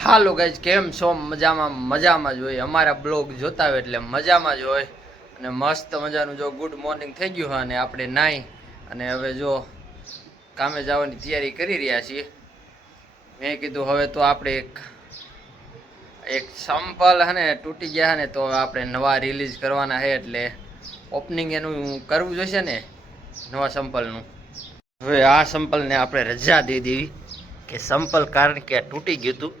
Hello guys, કેમ છો? મજામાં જ હોય. અમારા બ્લોગ જોતા હોય એટલે મજામાં જ હોય. અને મસ્ત મજાનું જો ગુડ મોર્નિંગ થઈ ગયું હોય અને આપણે નાહી અને હવે જો કામે જવાની તૈયારી કરી રહ્યા છીએ. મેં કીધું હવે તો આપણે એક સંપલ હે તૂટી ગયા ને તો આપણે નવા રિલીઝ કરવાના છે એટલે ઓપનિંગ એનું કરવું જોઈશે ને નવા સંપલનું. હવે આ સંપલને આપણે રજા દઈ દેવી કે સંપલ કારણ કે તૂટી ગયું હતું,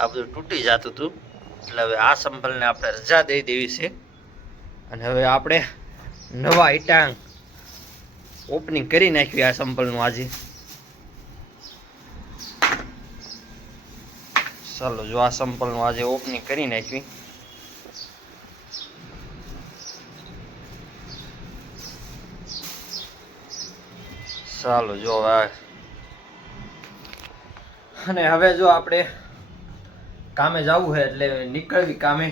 આ બધું તૂટી જતું હતું એટલે હવે આ સંપલને આપણે રજા દઈ દેવી છે અને હવે આપણે નવા ઈટાંગ ઓપનિંગ કરી નાખ્યું આ સંપલનું આજે. ચાલો જો આ સંપલનું આજે ઓપનિંગ કરી નાખ્યું. ચાલો જો અને હવે જો આપણે કામે જવું છે એટલે નીકળવી કામે.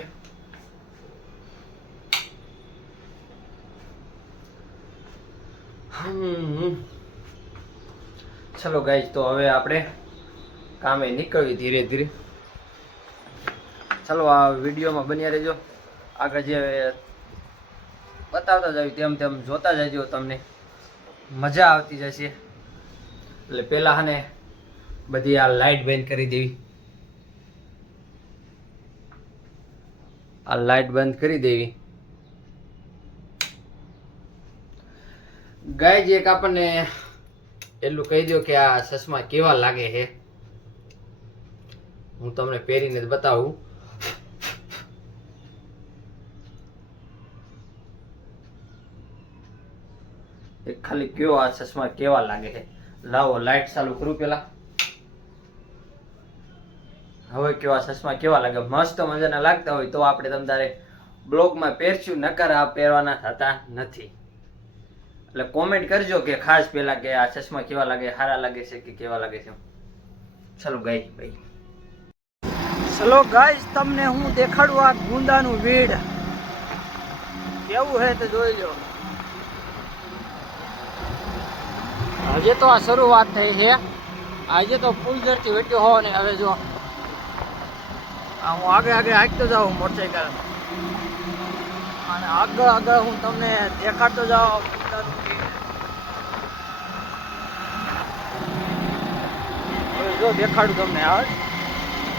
ચલો ગાઈસ, તો હવે આપણે કામે નીકળવી ધીરે ધીરે. ચલો આ વિડીયોમાં બન્યા રહેજો. આગળ જે બતાવતા જાય તેમ તેમ જોતા જજો, તમને મજા આવતી જશે. એટલે પેલા હને બધી આ લાઈટ બંધ કરી દેવી. આ લાઈટ બંધ કરી દેવી. ગાઈઝ, એક આપણને એટલું કહી દો કે આ ચશ્મા કેવા લાગે છે. હું તમને પહેરીને જ બતાવું. એક ખાલી કયો આ ચશ્મા કેવા લાગે છે. લાવો લાઈટ ચાલુ કરું પેલા. હવે કયો આ ચશ્મા કેવા લાગે. મસ્ત મજાના લાગતા હોય તો આપણે તમ તારે બ્લોગમાં પહેરશું, નકર આ પહેરવાના થતા નથી. એટલે કોમેન્ટ કરજો કે ખાસ પેલા કે આ ચશ્મા કેવા લાગે, સારા લાગે છે કે કેવા લાગે છે. ચલો ગાઈસ ભાઈ, ચલો ગાઈસ, તમને હું દેખાડું આ ગુંદાનું વીડ કેવું હે તો જોઈ લો. હજે તો આ શરૂઆત થઈ છે. આજે તો ફૂલ ઝડથી વેટ્યો હો ને હવે જો હું આગળ હાંકતો જાઉં મોટરસાઇકલ અને આગળ હું તમને દેખાડતો જાઉં. જો દેખાડું તમને આ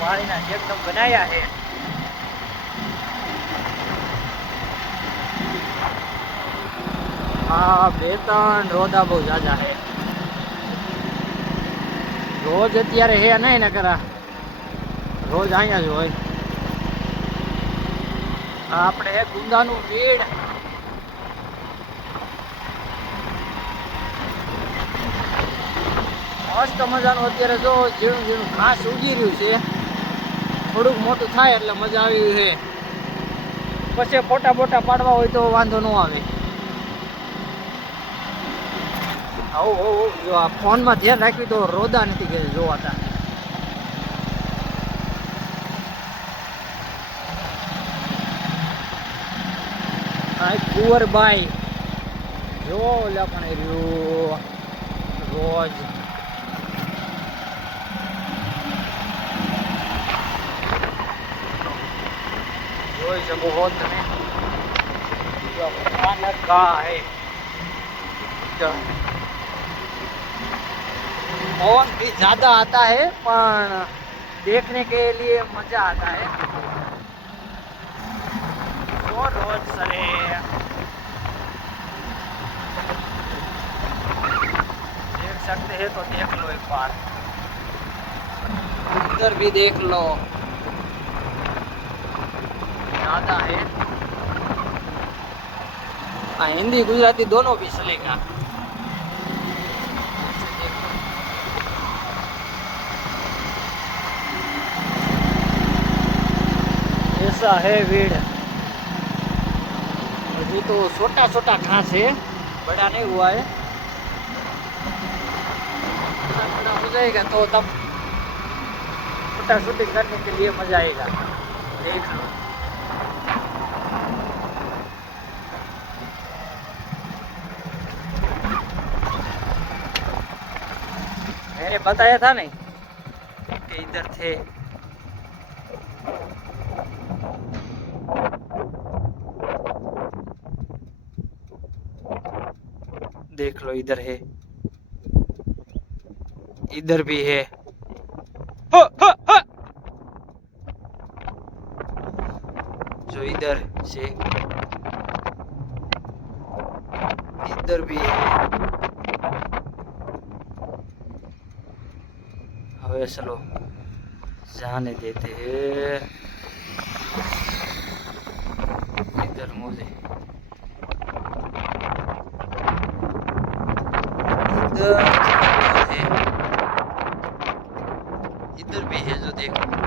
વાળીના એકદમ બનાવ્યા છે. હા, 2-3 રોદા બહુ જાજા છે. રોજ અત્યારે હે નહીં ને કરા, રોજ અહીંયા જ હોય. આપણે હે ગુંદાનું વીડ. મસ્ત મજાનું અત્યારે જો ઝીણું ઝીણું ઘાસ ઉગી રહ્યું છે. થોડુંક મોટું થાય એટલે મજા આવી છે. પછી ફોટા બોટા પાડવા હોય તો વાંધો ન આવે. આવું જો આ ફોનમાં ધ્યાન રાખ્યું તો રોદા નથી કે જોવાતા. કુંવરબાઈ જો ઓલા પણ રહ્યું રોજ. જોઈ શકો હો તમે. पवन भी ज्यादा आता है पर देखने के लिए मजा आता है. तो रोज सरे देख सकते हैं तो देख लो एक बार. उधर भी देख लो, ज्यादा है. हिंदी गुजराती दोनों भी चलेगा. ऐसा है वीड. अभी तो छोटा छोटा घास है, बड़ा नहीं हुआ है. बड़ा हो जाएगा तो तब छोटा शूटिंग करने के लिए मजा आएगा. देख लो. मैंने बताया था नहीं कि इधर थे देख लो इधर है, इधर भी है। हो, हो, हो। जो इधर से इधर भी है। હવે चलो जाने देते हैं इधर मुझे। इधर है, इधर भी है जो देखो।